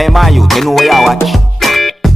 Hey man, you know where you watch.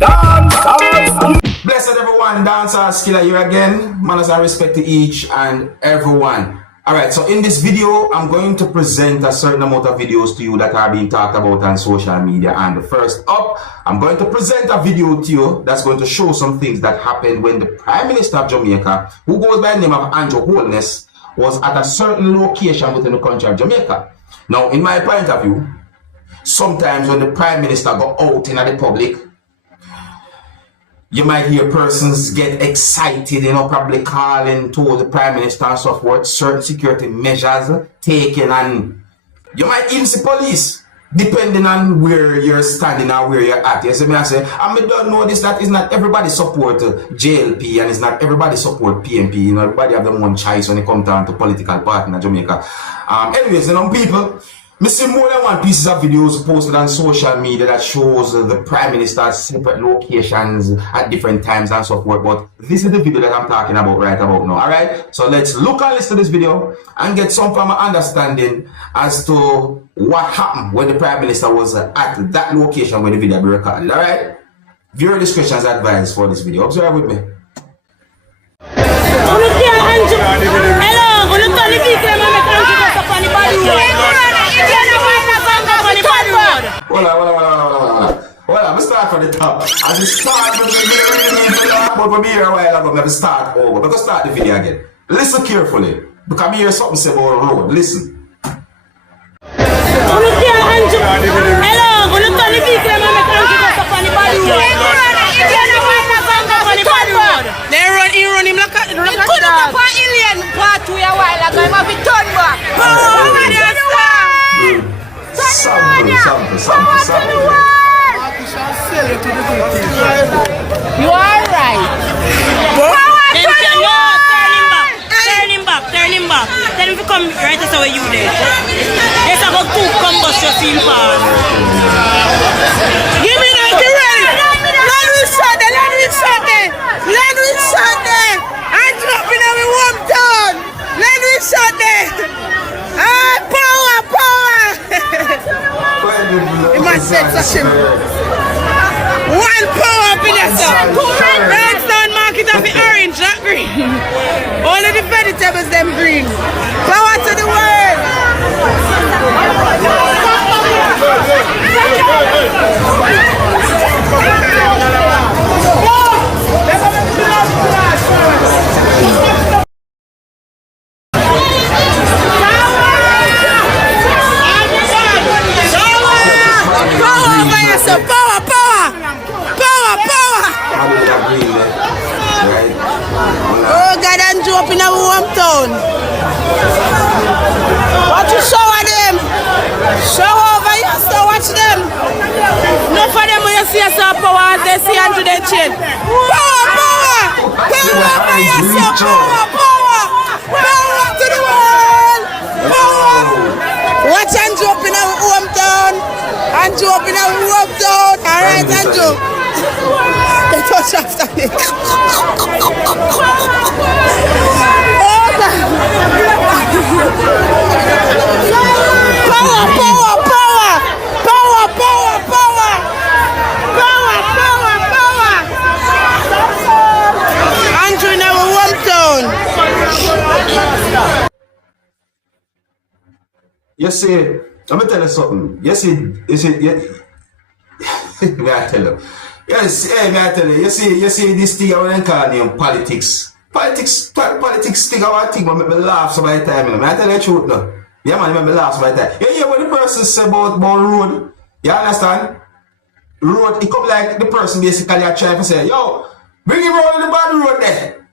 Dancehall. Blessed everyone, Dancehall Skilla here again. Manners and respect to each and everyone. Alright, so in this video, I'm going to present a certain amount of videos to you that are being talked about on social media. And first up, I'm going to present a video to you that's going to show some things that happened when the Prime Minister of Jamaica, who goes by the name of Andrew Holness, was at a certain location within the country of Jamaica. Now, in my point of view, sometimes when the Prime Minister go out in the public, you might hear persons get excited, probably calling to the Prime Minister and so forth, certain security measures taken, and you might even see police, depending on where you're standing or where you're at. You see me, I say, I don't know this, that is not everybody support JLP, and it's not everybody support PNP. Everybody have their own choice when it comes down to political party in Jamaica. Anyways, people, I see more than one pieces of videos posted on social media that shows the Prime Minister's separate locations at different times and so forth. But this is the video that I'm talking about right about now. Alright? So let's look and listen to this video and get some form of understanding as to what happened when the Prime Minister was at that location when the video be recorded. Alright? Viewer discretion is advised for this video. Observe with me. Hold on, let's start from the top. As we start with the video a while ago, let's start over. Let's start the video again. Listen carefully, because I hear something say about the road. Listen. Sample. You are right. Turn him back. Tell him to come right as where you there. There's about two combos just in part. Give me that, get ready. Let me shot there. I'm dropping on my hometown. Let me shot there. Power. You must say such him. One power up in yourself. Right down market of the orange, not green. All of the vegetables them green. Power to the world. Oh God, and drop in our hometown. Watch you shower them. Shower over here, so watch them. No for them when you see yourself power as they see under their chin. Power over here, so power to the world. Power. Watch and drop in our hometown. Alright, Andrew. They touch after me. Power. Andrew in our hometown. You see, let me tell you something. You see, may I tell you? Yes, may I tell you? You see this thing I want to call name politics. Politics thing I want to think, but make me laugh some of the time. May I tell you the truth now? Yeah, man, make me laugh some of the time. You hear what the person say about road? You understand? Road, it come like the person basically are trying to say, yo, bring him round the bad road there.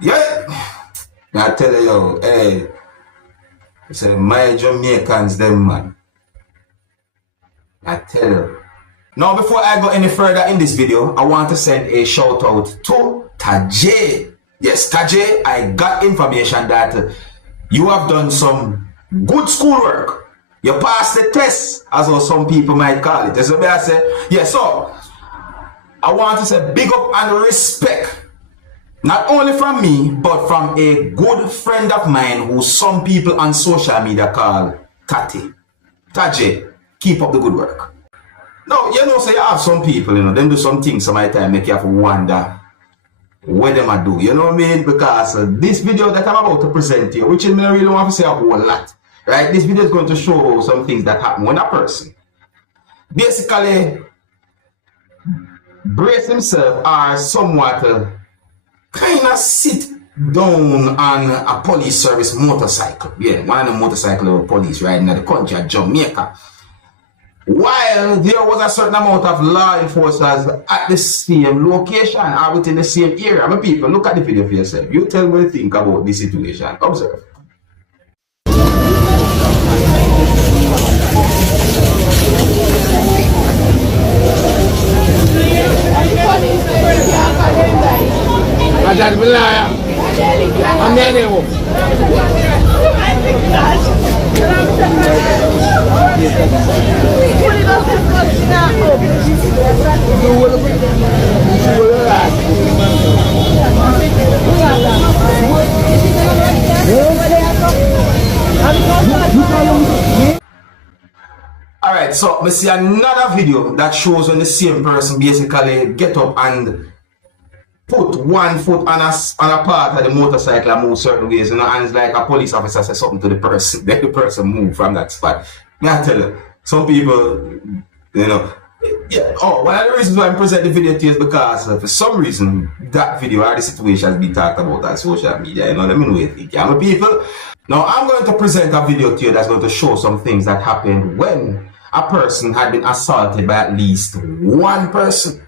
Yeah. May I tell you, hey, I say, my Jamaicans, them man. I tell you. Now, before I go any further in this video, I want to send a shout out to Tajay. Yes, Tajay, I got information that you have done some good schoolwork. You passed the test, as some people might call it. That's what I say. Yeah, so I want to say big up and respect. Not only from me, but from a good friend of mine who some people on social media call Tati. Tajay, keep up the good work. Now, you know, so you have some people, you know, them do some things some of the time make you have to wonder what them I do, you know what I mean? Because this video that I'm about to present to you, which I don't really want to say a whole lot, right? This video is going to show some things that happen when a person basically brace himself or somewhat kind of sit down on a police service motorcycle. Yeah, one of the motorcycle of police riding in the country of Jamaica. While there was a certain amount of law enforcers at the same location or within the same area. My people, look at the video for yourself. You tell me what you think about this situation. Observe. Alright, so we see another video that shows when the same person basically get up and put one foot on a part of the motorcycle and move certain ways, you know, and it's like a police officer says something to the person, then the person move from that spot. May I tell you, some people, you know, yeah, one of the reasons why I'm presenting the video to you is because for some reason that video or the situation has been talked about on social media, you know, let me know what you think. Yeah, my people. Now I'm going to present a video to you that's going to show some things that happened when a person had been assaulted by at least one person.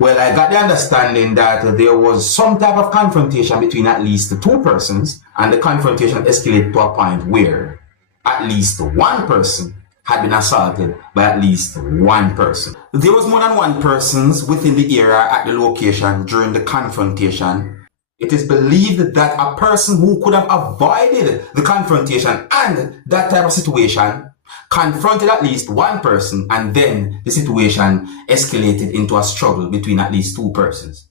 Well, I got the understanding that there was some type of confrontation between at least two persons, and the confrontation escalated to a point where at least one person had been assaulted by at least one person. There was more than one persons within the area at the location during the confrontation. It is believed that a person who could have avoided the confrontation and that type of situation confronted at least one person, and then the situation escalated into a struggle between at least two persons.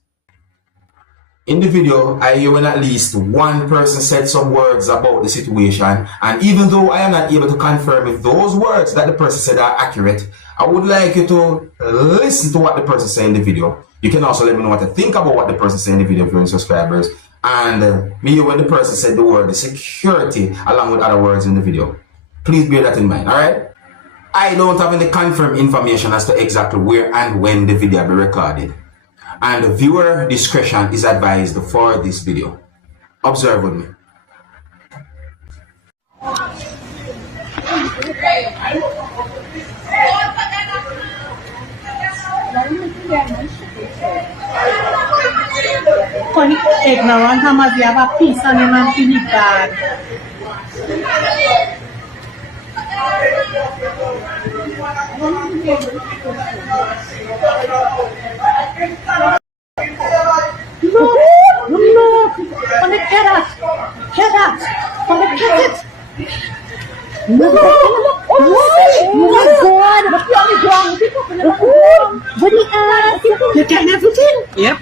In the video, I hear when at least one person said some words about the situation, and even though I am not able to confirm if those words that the person said are accurate, I would like you to listen to what the person said in the video. You can also let me know what to think about what the person said in the video for your subscribers, and me when the person said the word security along with other words in the video. Please bear that in mind, alright? I don't have any confirmed information as to exactly where and when the video will be recorded, and viewer discretion is advised for this video. Observe with me. Ignorant how much you have a piece on him and feel it bad. No, on the carrot, on the carrot. No, oh my God, you can everything. Yep.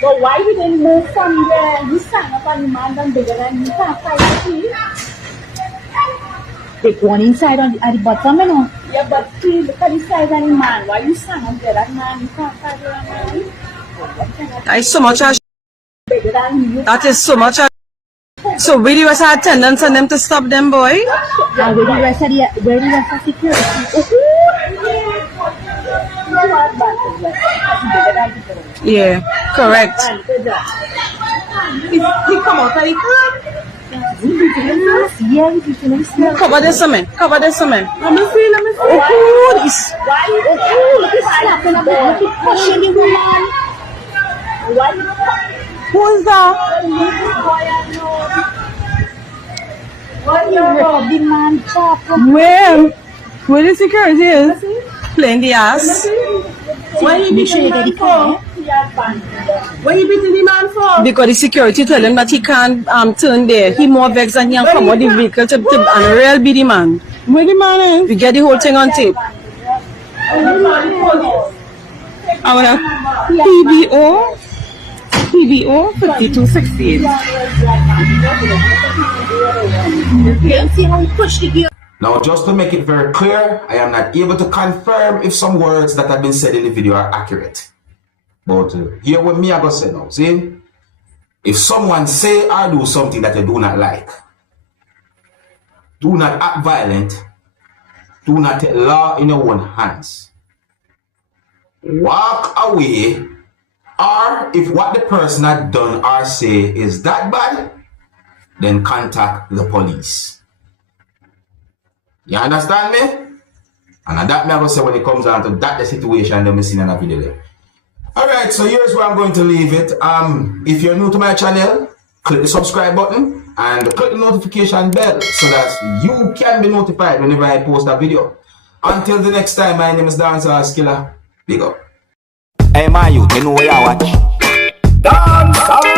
But why you didn't move from there? You stand up on the man and bigger than you can't fight the take one inside at the bottom, you know. Yeah, but see, look at the size of the man. Why you stand up there? That man, you can't fight the man. That is so much. Bigger than you. That is so much. So where the rest of attendants and them to stop them, boy? And where the rest of security? Yeah, correct. He come out of the car. Yeah, Cover this man. Cover this man. Let me see. Oh, this. Why? Look at slapping up there. Look at pushing the woman. Why? Who's that? Why you rob the man chop? Where the security is? Playing the ass. Why you beating the man for? Why you beating the man for? Because the security tell him that he can't turn there. He more vexed and he can come out the vehicle to and real be the man. Where the man is? We get the whole thing on tape. I wanna PBO 5268. You see how he pushed the gear? Now, just to make it very clear, I am not able to confirm if some words that have been said in the video are accurate. But here what me I go say now, see? If someone say or do something that you do not like, do not act violent, do not take law in your own hands. Walk away, or if what the person had done or say is that bad, then contact the police. You understand me? And that me I go say when it comes down to that the situation that we see in the video there. Alright, so here's where I'm going to leave it. If you're new to my channel, click the subscribe button and click the notification bell so that you can be notified whenever I post a video. Until the next time, my name is Dancehall Skilla. Big up. Hey, my youth, you know where you watch? Dancehall!